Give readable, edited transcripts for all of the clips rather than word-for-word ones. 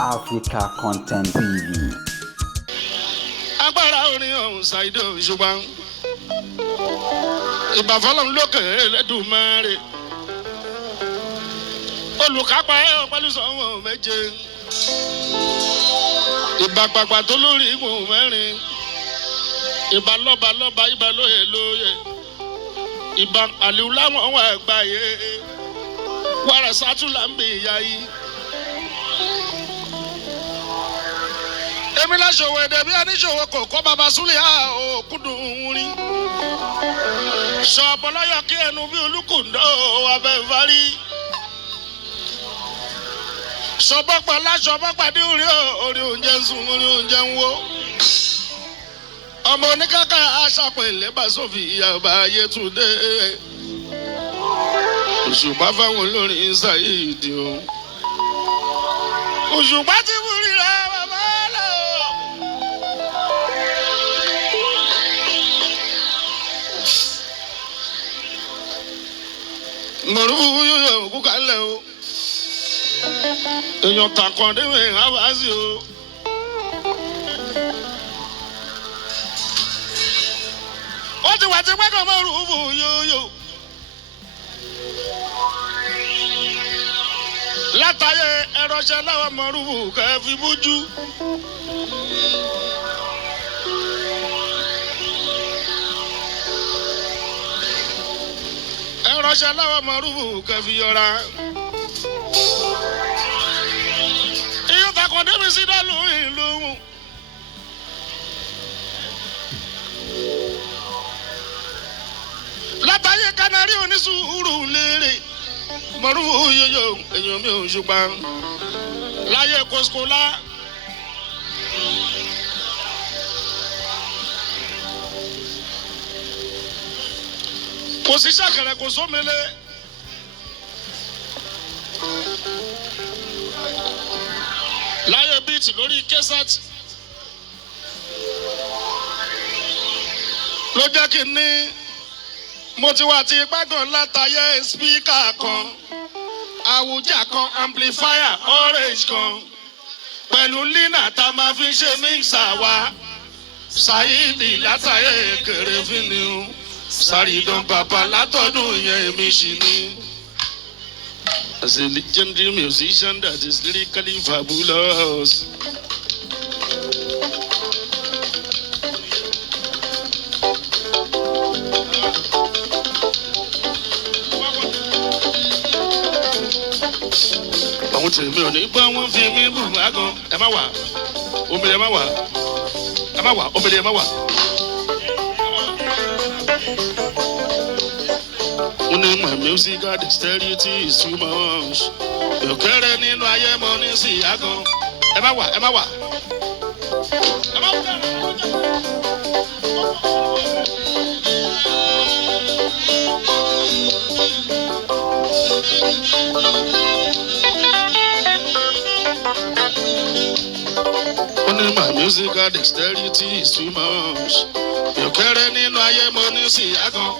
Africa Content TV. Agbara Orin ọ̀hún Saheed ṣùgbọ́n ìbàfọ́lọ́run lókè Ẹlẹ́dùmarè olùkápá ẹ̀ pẹ̀lú sọ́wọ́n méje ìbàgbàgbà tó lórí ìgùn mẹ́rin ìbà lọ́ba lọ́ba ìbà lóye lóye ìbà àlìú láwọn wà gbáyé wàrà sátúlà ń bè ya yìí. èmi láṣọwọ́ èdè bí aníṣòwò kò kọ́ bàbá súlẹ̀ òkúdùn rí sọ ọ̀pọ̀lọ́yọ̀ kí ẹnu bí olùkùndó abẹ́fárí sọ̀bọ́pọ̀ láṣọ̀bọ́pàdé orí oúnjẹ ń sùn orí oúnjẹ ń wó ọmọ oníkàkà aṣàpọ̀ ìlẹ́bà sófì ìyàbá Yétúndé Òṣùpá fáwọn olórin Saheed o Òṣùpá ti mú ríra bàbá lọ. Mọ̀rúfú yóò kú kálẹ̀ o èèyàn tàkàn déwé àbáṣe o. ó ti wà tí pẹ́kàn Mọ̀rúfú yóò látàyè ẹrọṣẹ láwọn Mọ̀rúfú kẹfì bójú. ẹrọṣẹ láwọn Mọ̀rúfú kẹfì yọra. ìyóò takọ̀ débi sí dá lóyún lóhùn. látàyè kanari onísùúrù lérè Mọ̀rúfú yóyó èèyàn mi ò Òṣùpá láyé kòsìkòlá. kò sí sàkẹrẹ kò sómele. láyé bíìtì lórí kẹsàtì ló jẹ́ kí n ní mo ti wà tí gbàgàn látàyè spíkà kan àwùjá kan amplifier orange kan pẹ̀lú lina tá a máa fi ṣe mixer wa Saheed látàyè kéré fínni o Saheed bàbá látọ̀dún yẹn èmi ṣì ní. As a legendary musician that is lyrically fabulous. Àwọn tèmi ò ní gbọ́ wọ́n fi mí bù wá gan. Ẹ má wà, omele ẹ má wà, ẹ má wà, omele ẹ má wà. My musical dexterity is too much. Yòkèrè nínú ayé mo ní sí àgàn. Ẹ má wà, ẹ má wà. Ẹ má wà. My musical dexterity is too much. Yòkèrè nínú ayé mo ní sí àgàn.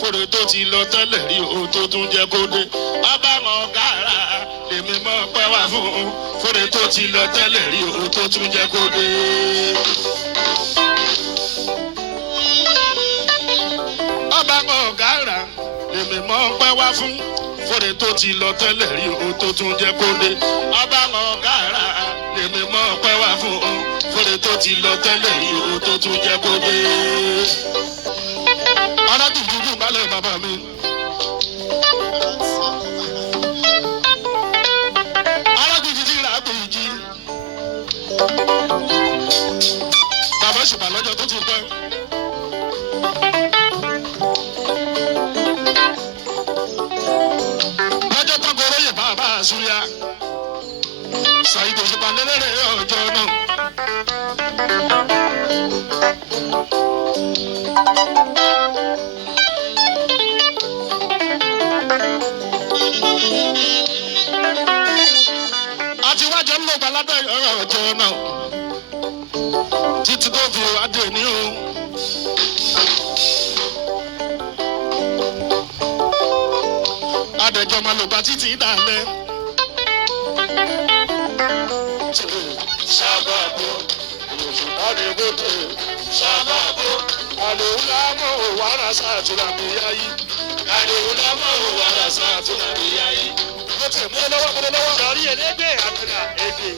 Fòrè tó ti lọ tẹ́lẹ̀ rí o tó tún jẹ́ kó dé. Ọba ọ̀gára lèmi mọ̀ pẹ́ wá fún. Fòrè tó ti lọ tẹ́lẹ̀ rí o tó tún jẹ́ kó dé. Ọba ọ̀gára lèmi mọ̀ pẹ́ wá fún. Fòrè tó ti lọ tẹ́lẹ̀ rí o tó tún jẹ́ kó dé. Ọba ọ̀gára lèmi mọ̀ pẹ́ wá fún. Fòrè tó ti lọ tẹ́lẹ̀ rí o tó tún jẹ́ kó dé. Aládùúgbò balẹ̀ bàbá mi. Aládùúgbò ti rà pé ìjì. Bàbá Òṣùpá lọ́jọ́ tó ti pẹ́. Lọ́jọ́ tó gorí yẹ̀ bàbá àṣúyà. Saheed Òṣùpá lélẹ́rẹ̀ ọjọ́ náà. lájọ ń lò baládọ́ ọ̀rọ̀ ọjọ́ náà títí tó fi adé ní o. Adẹ̀jọ́ máa lò bá títí dálẹ̀. Sábàbò àdèbòtè sábàbò àdèwúlámọ̀ wàrà sàtúnà mi yáyí. Àdèwúlámọ̀ wàrà sàtúnà mi yáyí. Mo tẹ̀ mọ́ lọ́wọ́. Sọ̀rí ẹlẹ́gbẹ̀ẹ́ àtúnà èdè.